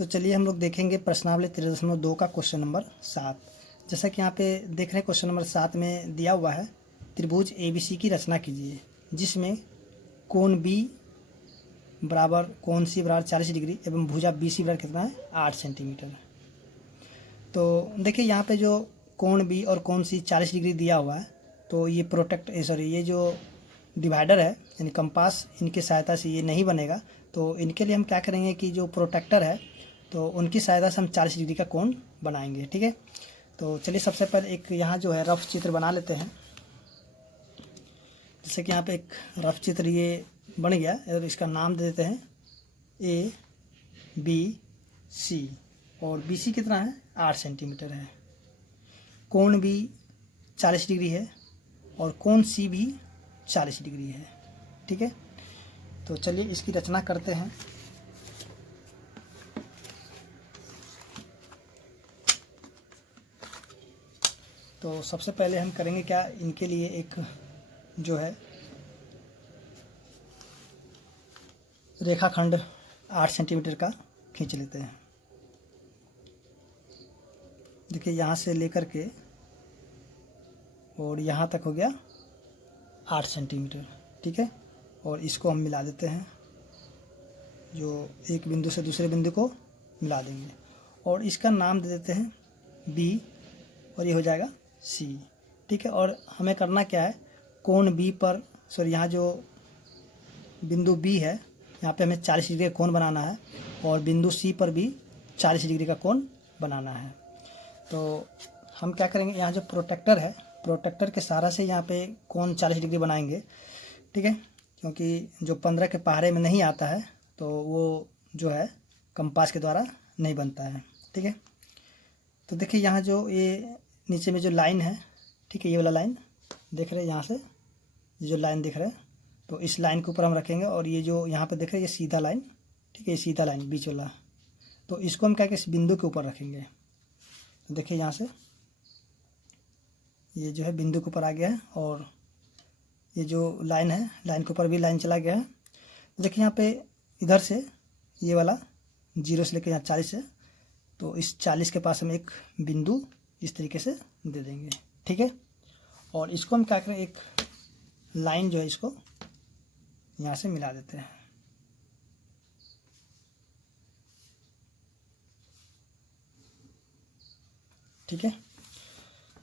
तो चलिए हम लोग देखेंगे प्रश्नावली 13.2 का क्वेश्चन नंबर 7। जैसा कि यहाँ पे देख रहे हैं क्वेश्चन नंबर 7 में दिया हुआ है, त्रिभुज ABC की रचना कीजिए जिसमें कोण B बराबर कोण C बराबर 40 डिग्री एवं भुजा BC बराबर कितना है 8 सेंटीमीटर। तो देखिए यहाँ पे जो कोण B और कोण C 40 डिग्री दिया हुआ है, तो ये जो डिवाइडर है यानी कंपास, इनकी सहायता से ये नहीं बनेगा। तो इनके लिए हम क्या करेंगे कि जो प्रोटेक्टर है तो उनकी सहायता से हम 40 डिग्री का कोण बनाएंगे। ठीक है, तो चलिए सबसे पहले एक यहाँ जो है रफ चित्र बना लेते हैं। जैसे कि यहाँ पे एक रफ चित्र ये बन गया और इसका नाम दे देते हैं ABC और BC कितना है 8 सेंटीमीटर है। कोण भी 40 डिग्री है और कोण C भी 40 डिग्री है। ठीक है, तो चलिए इसकी रचना करते हैं। तो सबसे पहले हम करेंगे क्या, इनके लिए एक जो है रेखाखंड 8 सेंटीमीटर का खींच लेते हैं। देखिए यहाँ से लेकर के और यहाँ तक हो गया 8 सेंटीमीटर। ठीक है, और इसको हम मिला देते हैं, जो एक बिंदु से दूसरे बिंदु को मिला देंगे और इसका नाम दे देते हैं B और ये हो जाएगा C। ठीक है, और हमें करना क्या है, कोण B पर यहाँ जो बिंदु B है यहाँ पे हमें 40 डिग्री का कोण बनाना है और बिंदु C पर भी 40 डिग्री का कोण बनाना है। तो हम क्या करेंगे, यहाँ जो प्रोटेक्टर है, प्रोटेक्टर के सहारा से यहाँ पे कोण 40 डिग्री बनाएंगे। ठीक है, क्योंकि जो 15 के पहाड़े में नहीं आता है तो वो जो है कंपास के द्वारा नहीं बनता है। ठीक है, तो देखिए यहाँ जो ये नीचे में जो लाइन है, ठीक है, ये वाला लाइन देख रहे हैं, यहाँ से ये जो लाइन दिख रहा है तो इस लाइन के ऊपर हम रखेंगे और ये जो यहाँ पे देख रहे हैं ये सीधा लाइन, ठीक है, ये सीधा लाइन बीच वाला, तो इसको हम क्या इस बिंदु के ऊपर रखेंगे। तो देखिए यहाँ से ये जो है बिंदु के ऊपर आ गया है और ये जो लाइन है लाइन के ऊपर भी लाइन चला गया है। देखिए यहाँ पे इधर से ये वाला 0 से लेकर यहाँ 40 है, तो इस 40 के पास हम एक बिंदु इस तरीके से दे देंगे। ठीक है, और इसको हम क्या करें, एक लाइन जो है इसको यहाँ से मिला देते हैं। ठीक है,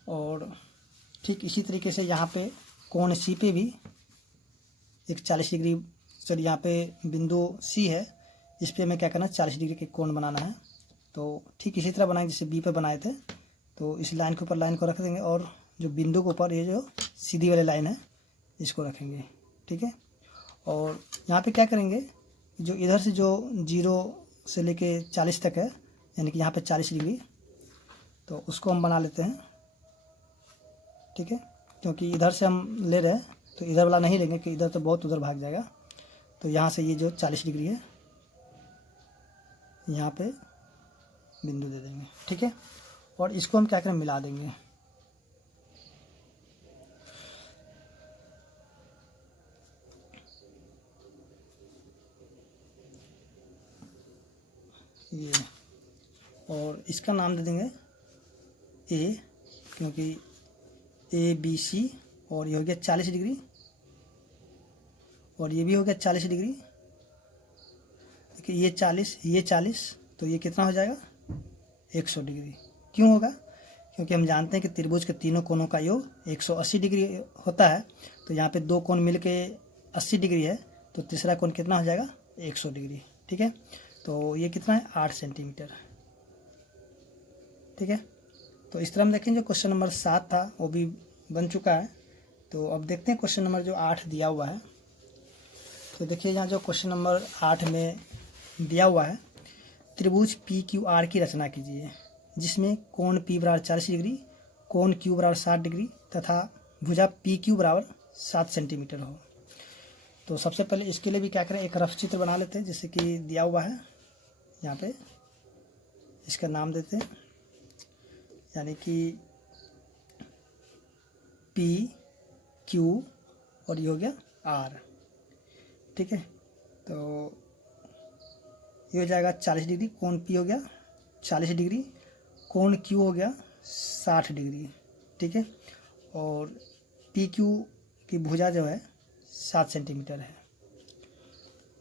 और ठीक इसी तरीके से यहाँ पे कोण C पे भी एक 40 डिग्री, यहाँ पे बिंदु C है, इस पे हमें क्या करना है 40 डिग्री के कोण बनाना है। तो ठीक इसी तरह बनाएंगे जैसे B पे बनाए थे। तो इस लाइन के ऊपर लाइन को रख देंगे और जो बिंदु के ऊपर ये जो सीधी वाली लाइन है इसको रखेंगे। ठीक है, और यहाँ पे क्या करेंगे, जो इधर से जो 0 से लेके 40 तक है यानी कि यहाँ पे 40 डिग्री, तो उसको हम बना लेते हैं। ठीक है, क्योंकि इधर से हम ले रहे हैं तो इधर वाला नहीं लेंगे कि इधर तो बहुत उधर भाग जाएगा। तो यहाँ से ये जो 40 डिग्री है यहाँ पे बिंदु दे देंगे। ठीक है, और इसको हम क्या करें, मिला देंगे। ये और इसका नाम दे देंगे A, क्योंकि ABC और ये हो गया 40 डिग्री और ये भी हो गया 40 डिग्री। देखिए ये 40 तो ये कितना हो जाएगा 100 डिग्री। क्यों होगा, क्योंकि हम जानते हैं कि त्रिभुज के तीनों कोणों का योग 180 डिग्री होता है। तो यहाँ पे दो कोण मिल के 80 डिग्री है, तो तीसरा कोण कितना हो जाएगा 100 डिग्री। ठीक है, तो ये कितना है 8 सेंटीमीटर। ठीक है, तो इस तरह हम देखें जो क्वेश्चन नंबर 7 था वो भी बन चुका है। तो अब देखते हैं क्वेश्चन नंबर जो 8 दिया हुआ है। तो देखिए यहाँ जो क्वेश्चन नंबर 8 में दिया हुआ है, त्रिभुज PQR की रचना कीजिए जिसमें कोण P बराबर 40 डिग्री, कोण Q बराबर 60 डिग्री तथा भुजा PQ बराबर 7 सेंटीमीटर हो। तो सबसे पहले इसके लिए भी क्या करें, एक रफ चित्र बना लेते हैं जैसे कि दिया हुआ है यहाँ पे। इसका नाम देते हैं यानी कि PQ और ये हो गया R। ठीक है, तो ये हो जाएगा 40 डिग्री, कोण P हो गया 40 डिग्री, कोण Q हो गया 60 डिग्री, ठीक है। और PQ की भुजा जो है 7 सेंटीमीटर है।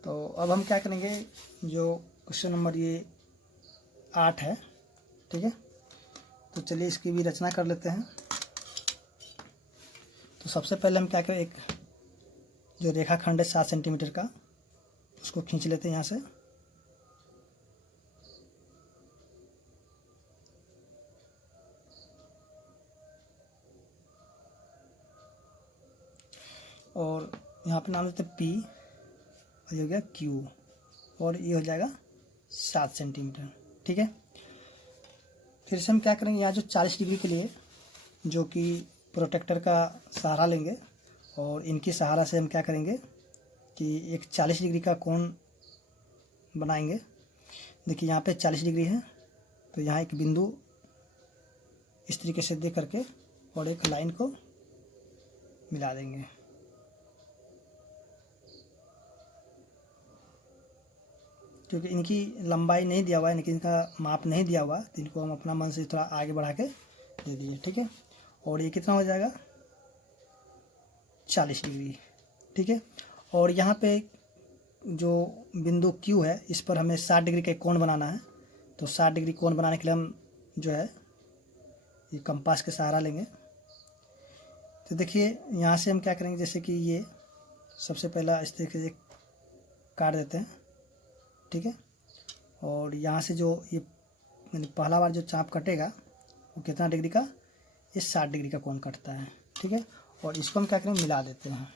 तो अब हम क्या करेंगे, जो क्वेश्चन नंबर ये 8 है, ठीक है। तो चलिए इसकी भी रचना कर लेते हैं। तो सबसे पहले हम क्या करें, एक जो रेखाखंड है 7 सेंटीमीटर का, उसको खींच लेते हैं यहाँ से। और यहाँ पे नाम देते हैं P, और ये हो गया Q, और ये हो जाएगा 7 सेंटीमीटर, ठीक है। फिर से हम क्या करेंगे, यहाँ जो 40 डिग्री के लिए जो कि प्रोटेक्टर का सहारा लेंगे, और इनकी सहारा से हम क्या करेंगे कि एक 40 डिग्री का कोण बनाएंगे। देखिए यहाँ पे 40 डिग्री है, तो यहाँ एक बिंदु इस तरीके से दे करके और एक लाइन को मिला देंगे। क्योंकि इनकी लंबाई नहीं दिया हुआ है, इनकी इनका माप नहीं दिया हुआ, तो इनको हम अपना मन से थोड़ा आगे बढ़ा के दे दिए, ठीक है। और ये कितना हो जाएगा 40 डिग्री, ठीक है। और यहाँ पे जो बिंदु Q है, इस पर हमें 60 डिग्री का एक कोण बनाना है। तो 60 डिग्री कोण बनाने के लिए हम जो है ये कंपास के सहारा लेंगे। तो देखिए यहाँ से हम क्या करेंगे, जैसे कि ये सबसे पहला इस तरीके से काट देते हैं, ठीक है। और यहाँ से जो ये पहला बार जो चाप कटेगा वो कितना डिग्री का, ये 60 डिग्री का कोण कटता है, ठीक है। और इसको हम क्या करेंगे, मिला देते हैं।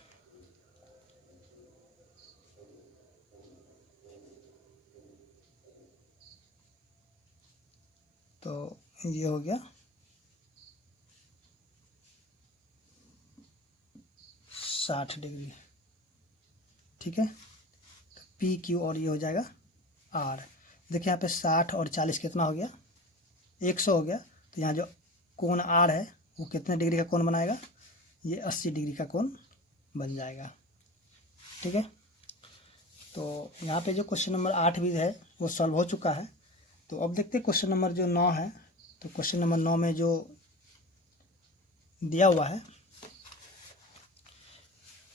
तो ये हो गया 60 डिग्री, ठीक है। PQ, और ये हो जाएगा R। देखिए यहाँ पे 60 और 40 कितना हो गया, 100 हो गया। तो यहाँ जो कोण R है वो कितने डिग्री का कोण बनाएगा, ये 80 डिग्री का कोण बन जाएगा, ठीक है। तो यहाँ पे जो क्वेश्चन नंबर 8 भी है वो सॉल्व हो चुका है। तो अब देखते हैं क्वेश्चन नंबर जो 9 है। तो क्वेश्चन नंबर 9 में जो दिया हुआ है,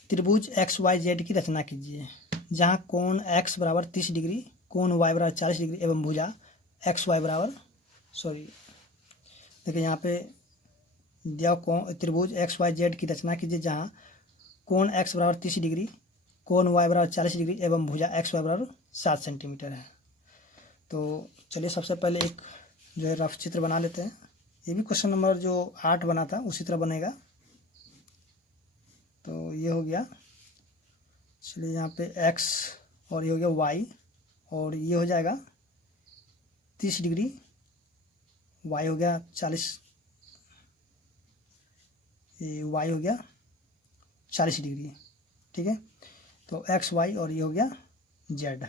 त्रिभुज XYZ की रचना कीजिए, जहाँ कोण X बराबर 30 डिग्री, कोण Y बराबर 40 डिग्री एवं भुजा XY बराबर देखिए यहाँ पे दिया कोण त्रिभुज XYZ की रचना कीजिए, जहाँ कोण X बराबर 30 डिग्री, कोण Y बराबर 40 डिग्री एवं भुजा XY बराबर 7 सेंटीमीटर है। तो चलिए सबसे पहले एक जो है रफ चित्र बना लेते हैं। ये भी क्वेश्चन नंबर जो 8 बना था उसी तरह बनेगा। तो ये हो गया, चलिए यहाँ पे X, और ये हो गया Y, और ये हो जाएगा 30 डिग्री, Y हो गया 40, ये Y हो गया 40 डिग्री, ठीक है। तो XY, और ये हो गया Z।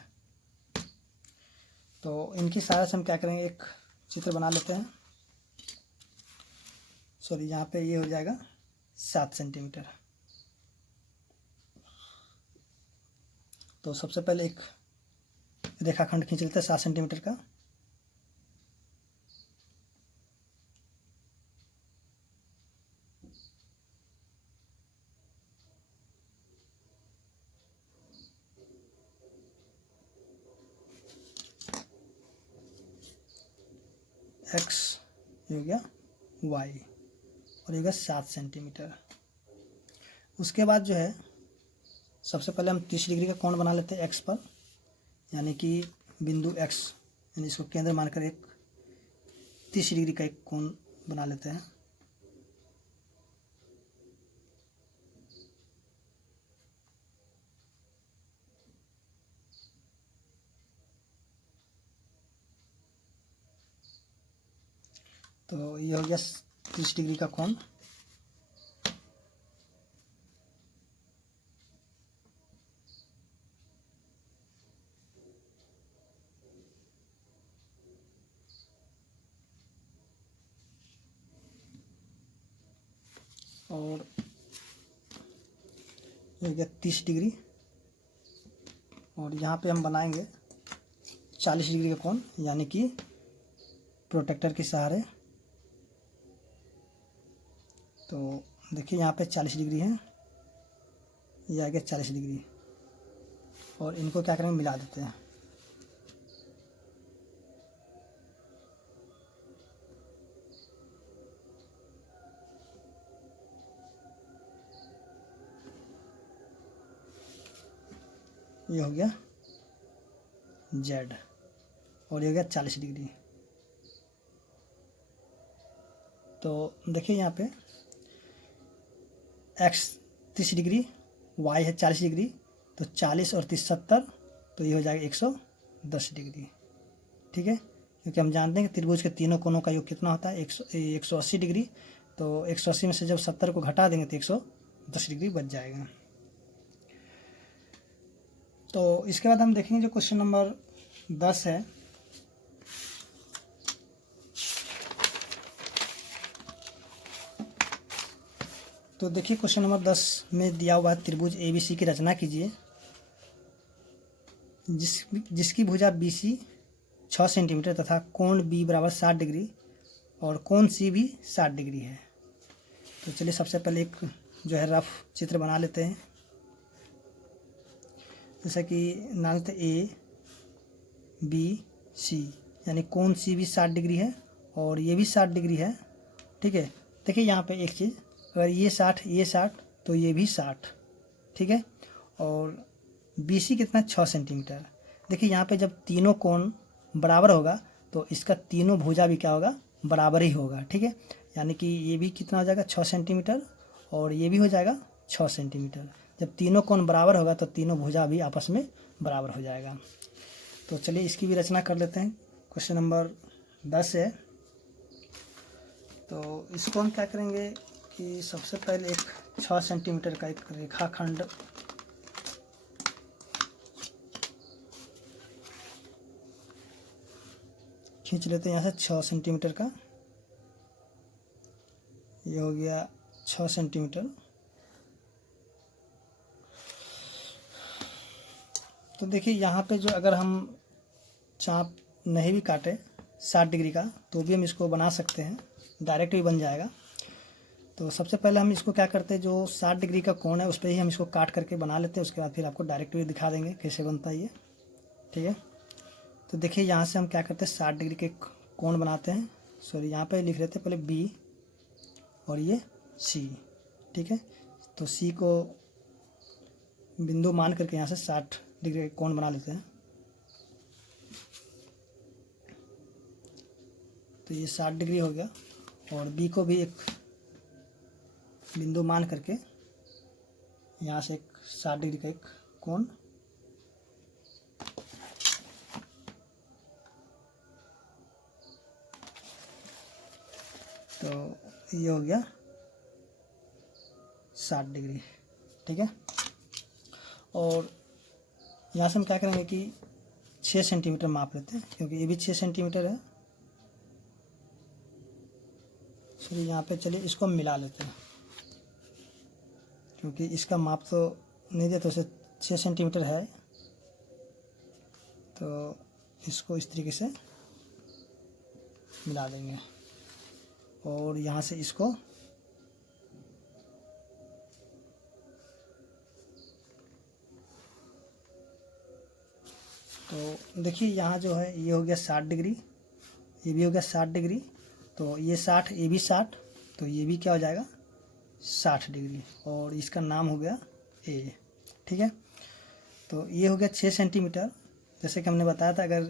तो इनकी सहायता से हम क्या करेंगे, एक चित्र बना लेते हैं। यहाँ पे ये हो जाएगा 7 सेंटीमीटर। तो सबसे पहले एक रेखाखंड खींच लेते हैं 7 सेंटीमीटर का। X, ये हो गया Y, और ये हो गया 7 सेंटीमीटर। उसके बाद जो है सबसे पहले हम 30 डिग्री का कोण बना लेते हैं X पर, यानी कि बिंदु X, यानी इसको केंद्र मानकर एक 30 डिग्री का एक कोण बना लेते हैं। तो ये हो गया 30 डिग्री का कोण। और ये हो गया 30 डिग्री, और यहाँ पे हम बनाएंगे 40 डिग्री का कोण, यानी कि प्रोटेक्टर के सहारे। तो देखिए यहाँ पे 40 डिग्री है, ये आ गया 40 डिग्री, और इनको क्या करेंगे, मिला देते हैं। ये हो गया जेड, और ये हो गया 40 डिग्री। तो देखिए यहाँ पे एक्स 30 डिग्री, वाई है 40 डिग्री, तो 40 और 30 70, तो ये हो जाएगा 110 डिग्री। ठीक है, क्योंकि हम जानते हैं कि त्रिभुज के तीनों कोनों का योग कितना होता है, 180 डिग्री। तो 180 में से जब 70 को घटा देंगे तो 110 डिग्री बच जाएगा। तो इसके बाद हम देखेंगे जो क्वेश्चन नंबर 10 है। तो देखिए क्वेश्चन नंबर 10 में दिया हुआ है, त्रिभुज ABC की रचना कीजिए जिसकी भुजा BC 6 सेंटीमीटर तथा कोण B बराबर 60 डिग्री और कोण C भी 60 डिग्री है। तो चलिए सबसे पहले एक जो है रफ चित्र बना लेते हैं। जैसा कि नाम लेते ABC, यानी कोण C भी 60 डिग्री है और ये भी 60 डिग्री है। ठीक है, देखिए यहाँ पे एक चीज़, अगर ये 60 तो ये भी 60। ठीक है, और BC कितना, 6 सेंटीमीटर। देखिए यहाँ पे जब तीनों कोण बराबर होगा तो इसका तीनों भुजा भी क्या होगा, बराबर ही होगा। ठीक है, यानी कि ये भी कितना हो जाएगा, 6 सेंटीमीटर, और ये भी हो जाएगा 6 सेंटीमीटर। जब तीनों कोण बराबर होगा तो तीनों भुजा भी आपस में बराबर हो जाएगा। तो चलिए इसकी भी रचना कर लेते हैं। क्वेश्चन नंबर 10 है। तो इसको हम क्या करेंगे कि सबसे पहले एक 6 सेंटीमीटर का एक रेखाखंड खींच लेते हैं यहाँ से 6 सेंटीमीटर का। ये हो गया 6 सेंटीमीटर। तो देखिए यहाँ पे जो अगर हम चाप नहीं भी काटे 60 डिग्री का तो भी हम इसको बना सकते हैं, डायरेक्ट भी बन जाएगा। तो सबसे पहले हम इसको क्या करते हैं, जो 60 डिग्री का कोण है उस पर ही हम इसको काट करके बना लेते हैं। उसके बाद फिर आपको डायरेक्ट भी दिखा देंगे कैसे बनता है ये। ठीक है, तो देखिए यहाँ से हम क्या करते हैं, 60 डिग्री के कोण बनाते हैं। सॉरी, यहाँ पे लिख लेते हैं पहले B और ये C। ठीक है, तो C को बिंदु मान करके यहाँ से 60 डिग्री का कोण बना लेते हैं। तो ये 60 डिग्री हो गया, और B को भी एक बिंदु मान करके यहाँ से एक 60 डिग्री का एक कोण, तो ये हो गया 60 डिग्री। ठीक है, और यहाँ से हम क्या करेंगे कि 6 सेंटीमीटर माप लेते हैं, क्योंकि ये भी 6 सेंटीमीटर है। चलिए यहाँ पे चलिए इसको मिला लेते हैं, क्योंकि इसका माप तो नहीं देते, उसे 6 सेंटीमीटर है। तो इसको इस तरीके से मिला देंगे, और यहाँ से इसको तो देखिए यहाँ जो है ये हो गया 60 डिग्री, ये भी हो गया 60 डिग्री। तो ये 60, ये भी 60, तो ये भी क्या हो जाएगा, 60 डिग्री, और इसका नाम हो गया A। ठीक है, तो ये हो गया 6 सेंटीमीटर। जैसे कि हमने बताया था, अगर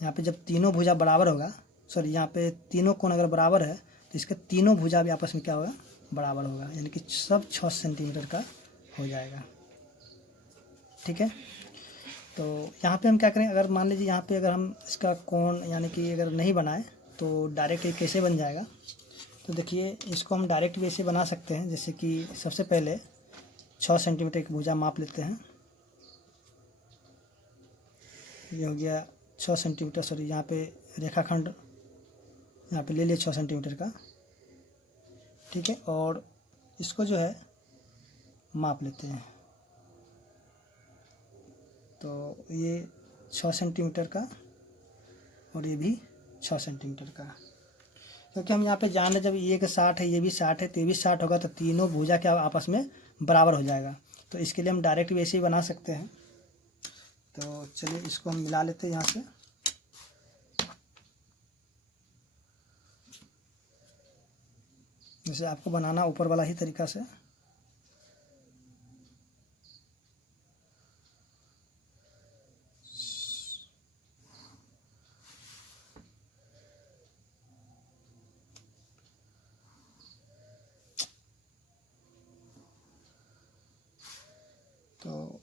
यहाँ पे जब तीनों भुजा बराबर होगा, सॉरी यहाँ पे तीनों कोण अगर बराबर है तो इसके तीनों भुजा भी आपस में क्या होगा, बराबर होगा, यानी कि सब 6 सेंटीमीटर का हो जाएगा। ठीक है, तो यहाँ पे हम क्या करें, अगर मान लीजिए यहाँ पे अगर हम इसका कोण यानी कि अगर नहीं बनाए तो डायरेक्ट ये कैसे बन जाएगा। तो देखिए इसको हम डायरेक्ट भी ऐसे बना सकते हैं, जैसे कि सबसे पहले 6 सेंटीमीटर की भुजा माप लेते हैं। ये हो गया 6 सेंटीमीटर, सॉरी यहाँ पे रेखाखंड यहाँ पे ले लिया 6 सेंटीमीटर का। ठीक है, और इसको जो है माप लेते हैं। तो ये 6 सेंटीमीटर का और ये भी 6 सेंटीमीटर का। क्योंकि हम यहाँ पे जान रहे जब ये का 60 है, ये भी 60 है, तो ये भी 60 होगा, तो तीनों भुजा क्या आपस में बराबर हो जाएगा। तो इसके लिए हम डायरेक्ट भी ऐसे ही बना सकते हैं। तो चलिए इसको हम मिला लेते हैं यहाँ से। जैसे आपको बनाना ऊपर वाला ही तरीका से। तो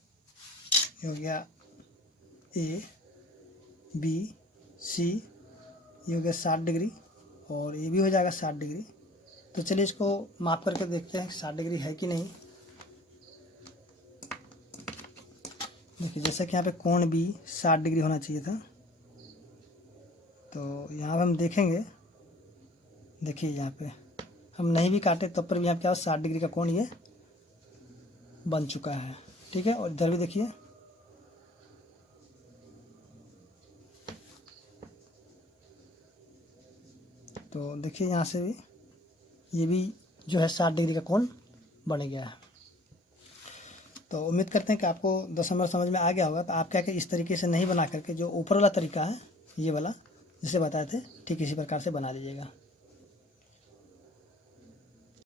ये हो गया ए बी सी, ये हो गया 60 डिग्री, और ये भी हो जाएगा 60 डिग्री। तो चलिए इसको माप करके देखते हैं 60 डिग्री है कि नहीं। देखिए जैसे कि यहाँ पे कोण भी 60 डिग्री होना चाहिए था। तो यहाँ पे हम देखेंगे, देखिए यहाँ पे हम नहीं भी काटे तब पर भी यहाँ पे क्या 60 डिग्री का कोण ये बन चुका है। ठीक है, और इधर भी देखिए, तो देखिए यहाँ से भी ये भी जो है 60 डिग्री का कोण बन गया है। तो उम्मीद करते हैं कि आपको 10 नंबर समझ में आ गया होगा। तो आप क्या कि इस तरीके से नहीं बना करके जो ऊपर वाला तरीका है ये वाला जिसे बताए थे, ठीक इसी प्रकार से बना लीजिएगा।